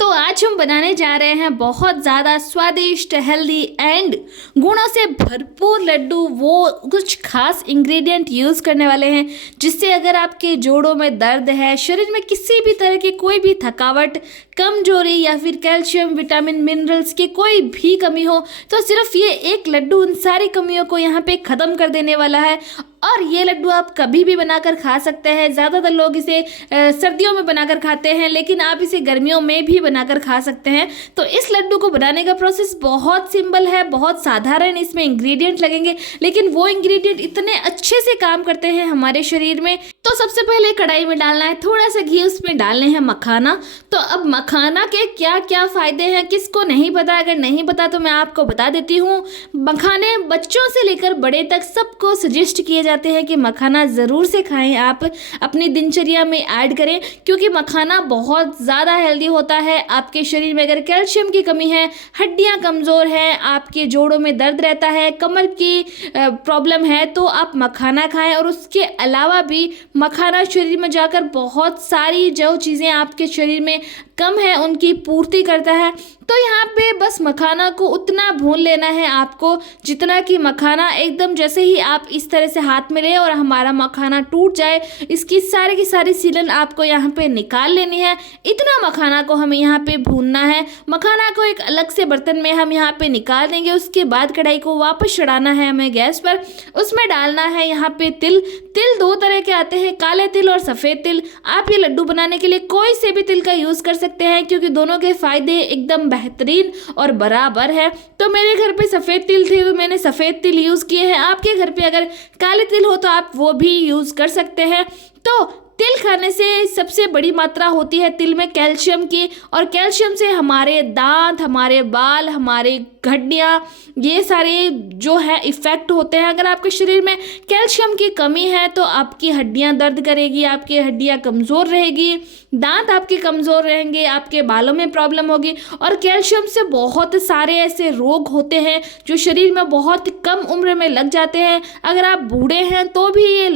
तो आज हम बनाने जा रहे हैं बहुत ज़्यादा स्वादिष्ट, हेल्दी एंड गुणों से भरपूर लड्डू। वो कुछ खास इंग्रेडिएंट यूज़ करने वाले हैं जिससे अगर आपके जोड़ों में दर्द है, शरीर में किसी भी तरह की कोई भी थकावट, कमजोरी या फिर कैल्शियम, विटामिन, मिनरल्स की कोई भी कमी हो, तो सिर्फ ये एक लड्डू उन सारी कमियों को यहाँ पे ख़त्म कर देने वाला है। और ये लड्डू आप कभी भी बनाकर खा सकते हैं। ज़्यादातर लोग इसे सर्दियों में बनाकर खाते हैं, लेकिन आप इसे गर्मियों में भी बनाकर खा सकते हैं। तो इस लड्डू को बनाने का प्रोसेस बहुत सिंपल है, बहुत साधारण इसमें इंग्रेडिएंट लगेंगे, लेकिन वो इंग्रेडिएंट इतने अच्छे से काम करते हैं हमारे शरीर में। तो सबसे पहले कढ़ाई में डालना है थोड़ा सा घी, उसमें डालने हैं मखाना। तो अब मखाना के क्या क्या फ़ायदे हैं, किसको नहीं पता, अगर नहीं पता तो मैं आपको बता देती हूँ। मखाने बच्चों से लेकर बड़े तक सबको सजेस्ट किए जाते हैं कि मखाना ज़रूर से खाएं, आप अपनी दिनचर्या में ऐड करें, क्योंकि मखाना बहुत ज़्यादा हेल्दी होता है। आपके शरीर में अगर कैल्शियम की कमी है, हड्डियां कमज़ोर हैं, आपके जोड़ों में दर्द रहता है, कमर की प्रॉब्लम है, तो आप मखाना खाएं। और उसके अलावा भी मखाना शरीर में जाकर बहुत सारी जो चीज़ें आपके शरीर में कम है उनकी पूर्ति करता है। तो यहाँ पे बस मखाना को उतना भून लेना है आपको जितना कि मखाना एकदम जैसे ही आप इस तरह से हाथ में ले और हमारा मखाना टूट जाए, इसकी सारी की सारी सीलन आपको यहाँ पे निकाल लेनी है। इतना मखाना को हमें यहाँ पे भूनना है। मखाना को एक अलग से बर्तन में हम यहाँ पे निकाल देंगे। उसके बाद कढ़ाई को वापस चढ़ाना है हमें गैस पर। उसमें डालना है यहाँ पे तिल। तिल दो तरह के आते हैं, काले तिल और सफ़ेद तिल। आप ये लड्डू बनाने के लिए कोई से भी तिल का यूज़ कर सकते हैं, क्योंकि दोनों के फ़ायदे एकदम बेहतरीन और बराबर है। तो मेरे घर पे सफ़ेद तिल थे तो मैंने सफ़ेद तिल यूज़ किए हैं। आपके घर पे अगर काले तिल हो तो आप वो भी यूज़ कर सकते हैं। तो तिल खाने से सबसे बड़ी मात्रा होती है तिल में कैल्शियम की, और कैल्शियम से हमारे दांत, हमारे बाल, हमारे हड्डियाँ, ये सारे जो है इफ़ेक्ट होते हैं। अगर आपके शरीर में कैल्शियम की कमी है तो आपकी हड्डियाँ दर्द करेगी, आपकी हड्डियाँ कमज़ोर रहेगी, दांत आपके कमज़ोर रहेंगे, आपके बालों में प्रॉब्लम होगी। और कैल्शियम से बहुत सारे ऐसे रोग होते हैं जो शरीर में बहुत कम उम्र में लग जाते हैं। अगर आप बूढ़े हैं तो भी ये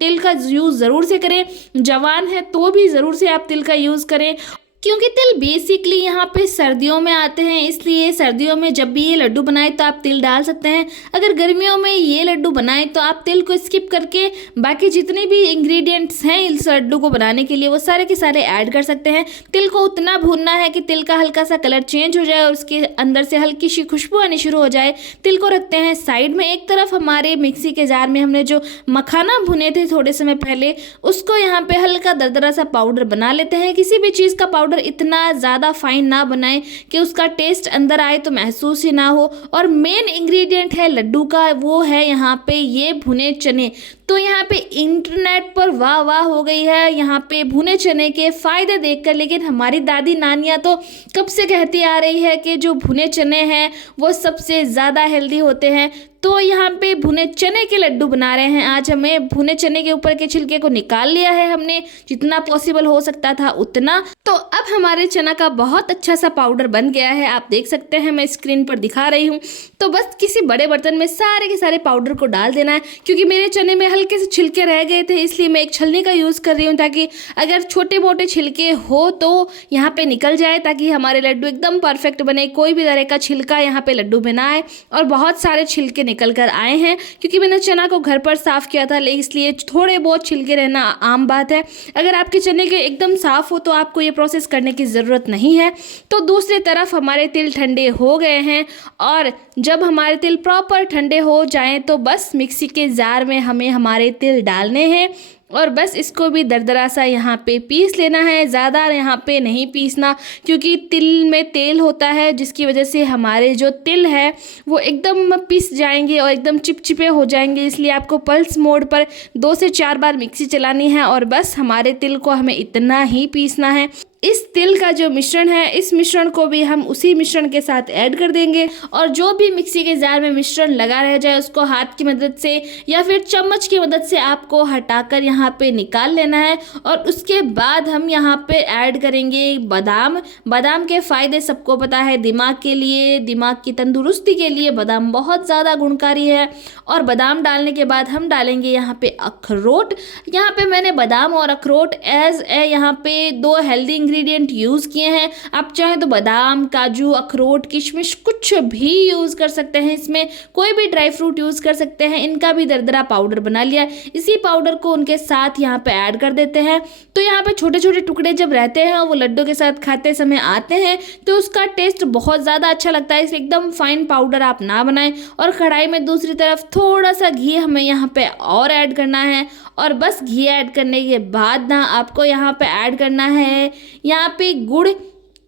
तिल का यूज़ ज़रूर से करें, जवान है तो भी ज़रूर से आप तिल का यूज़ करें, क्योंकि तिल बेसिकली यहाँ पे सर्दियों में आते हैं। इसलिए सर्दियों में जब भी ये लड्डू बनाए तो आप तिल डाल सकते हैं। अगर गर्मियों में ये लड्डू बनाएं तो आप तिल को स्किप करके बाकी जितने भी इंग्रेडिएंट्स हैं इस लड्डू को बनाने के लिए वो सारे के सारे ऐड कर सकते हैं। तिल को उतना भूनना है कि तिल का हल्का सा कलर चेंज हो जाए और उसके अंदर से हल्की सी खुशबू आनी शुरू हो जाए। तिल को रखते हैं साइड में। एक तरफ हमारे मिक्सी के जार में हमने जो मखाना भुने थे थोड़े समय पहले, उसको यहाँ पे हल्का दरदरा सा पाउडर बना लेते हैं। किसी भी चीज़ का पाउडर इतना ज़्यादा फाइन ना बनाएं कि उसका टेस्ट अंदर आए तो महसूस ही ना हो। और मेन इंग्रेडिएंट है लड्डू का, वो है यहाँ पे ये भुने चने। तो यहाँ पे इंटरनेट पर वाह वाह हो गई है यहाँ पे भुने चने के फ़ायदे देखकर, लेकिन हमारी दादी नानियाँ तो कब से कहती आ रही है कि जो भुने चने हैं वो सबसे ज़्यादा हेल्दी होते हैं। तो यहाँ पे भुने चने के लड्डू बना रहे हैं आज। हमें भुने चने के ऊपर के छिलके को निकाल लिया है हमने, जितना पॉसिबल हो सकता था उतना। तो अब हमारे चना का बहुत अच्छा सा पाउडर बन गया है, आप देख सकते हैं, मैं स्क्रीन पर दिखा रही हूँ। तो बस किसी बड़े बर्तन में सारे के सारे पाउडर को डाल देना है। क्योंकि मेरे चने में हल्के से छिलके रह गए थे, इसलिए मैं एक छलनी का यूज़ कर रही हूँ, ताकि अगर छोटे मोटे छिलके हो तो यहाँ पे निकल जाए, ताकि हमारे लड्डू एकदम परफेक्ट बने, कोई भी तरह का छिलका यहाँ पे लड्डू में ना आए। और बहुत सारे छिलके निकल कर आए हैं, क्योंकि मैंने चना को घर पर साफ़ किया था, इसलिए थोड़े बहुत छिलके रहना आम बात है। अगर आपके चने के एकदम साफ़ हो तो आपको ये प्रोसेस करने की ज़रूरत नहीं है। तो दूसरी तरफ हमारे तिल ठंडे हो गए हैं, और जब हमारे तिल प्रॉपर ठंडे हो जाएं तो बस मिक्सी के जार में हमें हमारे तिल डालने हैं और बस इसको भी दरदरा सा यहाँ पे पीस लेना है। ज़्यादा यहाँ पे नहीं पीसना, क्योंकि तिल में तेल होता है, जिसकी वजह से हमारे जो तिल है वो एकदम पिस जाएंगे और एकदम चिपचिपे हो जाएंगे। इसलिए आपको पल्स मोड पर 2 से 4 बार मिक्सी चलानी है और बस हमारे तिल को हमें इतना ही पीसना है। इस तिल का जो मिश्रण है, इस मिश्रण को भी हम उसी मिश्रण के साथ ऐड कर देंगे। और जो भी मिक्सी के जार में मिश्रण लगा रह जाए उसको हाथ की मदद से या फिर चम्मच की मदद से आपको हटाकर यहाँ पे निकाल लेना है। और उसके बाद हम यहाँ पे ऐड करेंगे बादाम। बादाम के फ़ायदे सबको पता है, दिमाग के लिए, दिमाग की तंदुरुस्ती के लिए बादाम बहुत ज़्यादा गुणकारी है। और बादाम डालने के बाद हम डालेंगे यहाँ पे अखरोट। यहाँ पे मैंने बादाम और अखरोट एज ए यहाँ पे 2 हेल्दी इंग्रेडिएंट यूज़ किए हैं। आप चाहें तो बादाम, काजू, अखरोट, किशमिश कुछ भी यूज़ कर सकते हैं, इसमें कोई भी ड्राई फ्रूट यूज़ कर सकते हैं। इनका भी दरदरा पाउडर बना लिया, इसी पाउडर को उनके साथ यहाँ पे ऐड कर देते हैं। तो यहाँ पे छोटे छोटे टुकड़े जब रहते हैं वो लड्डू के साथ खाते समय आते हैं तो उसका टेस्ट बहुत ज़्यादा अच्छा लगता है। इसलिए एकदम फाइन पाउडर आप ना बनाएं। और कढ़ाई में दूसरी तरफ थोड़ा सा घी हमें यहाँ पे और ऐड करना है। और बस घी ऐड करने के बाद ना आपको यहाँ पे ऐड करना है यहाँ पे गुड़,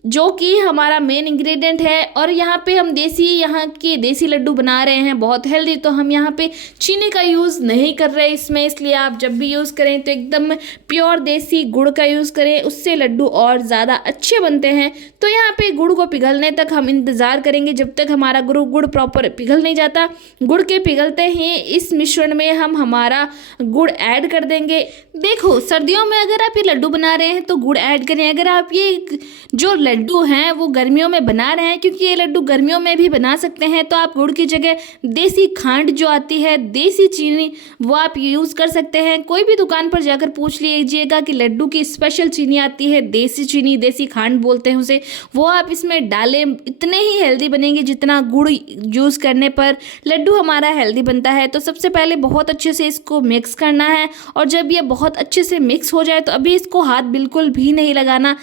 जो कि हमारा मेन इंग्रेडिएंट है। और यहाँ पे हम यहाँ के देसी लड्डू बना रहे हैं, बहुत हेल्दी, तो हम यहाँ पे चीनी का यूज़ नहीं कर रहे इसमें। इसलिए आप जब भी यूज़ करें तो एकदम प्योर देसी गुड़ का यूज़ करें, उससे लड्डू और ज़्यादा अच्छे बनते हैं। तो यहाँ पे गुड़ को पिघलने तक हम इंतज़ार करेंगे, जब तक हमारा गुड़ प्रॉपर पिघल नहीं जाता। गुड़ के पिघलते ही इस मिश्रण में हम हमारा गुड़ ऐड कर देंगे। देखो, सर्दियों में अगर आप ये लड्डू बना रहे हैं तो गुड़ ऐड करें। अगर आप ये जो लड्डू हैं वो गर्मियों में बना रहे हैं, क्योंकि ये लड्डू गर्मियों में भी बना सकते हैं, तो आप गुड़ की जगह देसी खांड जो आती है, देसी चीनी, वो आप यूज़ कर सकते हैं। कोई भी दुकान पर जाकर पूछ लीजिएगा कि लड्डू की स्पेशल चीनी आती है, देसी चीनी, देसी खांड बोलते हैं उसे, वो आप इसमें डालें। इतने ही हेल्दी बनेंगे जितना गुड़ यूज़ करने पर लड्डू हमारा हेल्दी बनता है। तो सबसे पहले बहुत अच्छे से इसको मिक्स करना है। और जब ये बहुत अच्छे से मिक्स हो जाए तो अभी इसको हाथ बिल्कुल भी नहीं लगाना,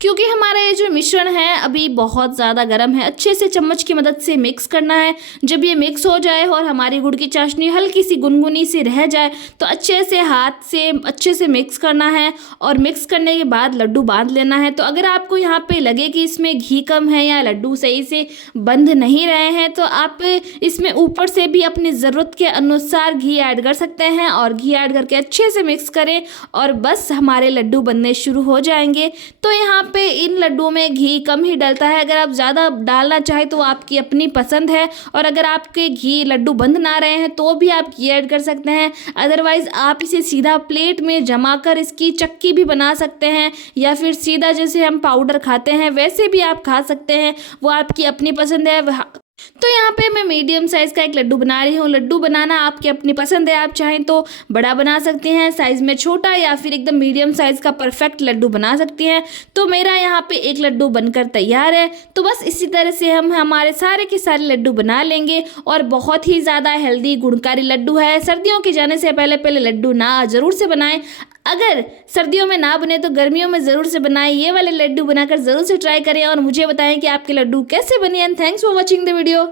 क्योंकि हमारा ये जो मिश्रण है अभी बहुत ज़्यादा गर्म है। अच्छे से चम्मच की मदद से मिक्स करना है। जब ये मिक्स हो जाए और हमारी गुड़ की चाशनी हल्की सी गुनगुनी सी रह जाए तो अच्छे से हाथ से अच्छे से मिक्स करना है। और मिक्स करने के बाद लड्डू बांध लेना है। तो अगर आपको यहाँ पे लगे कि इसमें घी कम है या लड्डू सही से बंध नहीं रहे हैं तो आप इसमें ऊपर से भी अपनी ज़रूरत के अनुसार घी ऐड कर सकते हैं। और घी ऐड करके अच्छे से मिक्स करें और बस हमारे लड्डू बनने शुरू हो जाएंगे। तो यहाँ पे इन लड्डुओं में घी कम ही डलता है, अगर आप ज़्यादा डालना चाहें तो आपकी अपनी पसंद है। और अगर आपके घी लड्डू बंध ना रहे हैं तो भी आप घी ऐड कर सकते हैं। अदरवाइज़ आप इसे सीधा प्लेट में जमा कर इसकी चक्की भी बना सकते हैं, या फिर सीधा जैसे हम पाउडर खाते हैं वैसे भी आप खा सकते हैं, वो आपकी अपनी पसंद है। तो यहाँ पे मैं मीडियम साइज़ का एक लड्डू बना रही हूँ। लड्डू बनाना आपकी अपनी पसंद है, आप चाहें तो बड़ा बना सकते हैं साइज़ में छोटा, या फिर एकदम मीडियम साइज़ का परफेक्ट लड्डू बना सकती हैं। तो मेरा यहाँ पे एक लड्डू बनकर तैयार है। तो बस इसी तरह से हम हमारे सारे के सारे लड्डू बना लेंगे। और बहुत ही ज़्यादा हेल्दी गुणकारी लड्डू है। सर्दियों के जाने से पहले लड्डू ना ज़रूर से बनाएं। अगर सर्दियों में ना बने तो गर्मियों में ज़रूर से बनाएं। ये वाले लड्डू बनाकर ज़रूर से ट्राई करें और मुझे बताएं कि आपके लड्डू कैसे बने। And thanks for watching the video.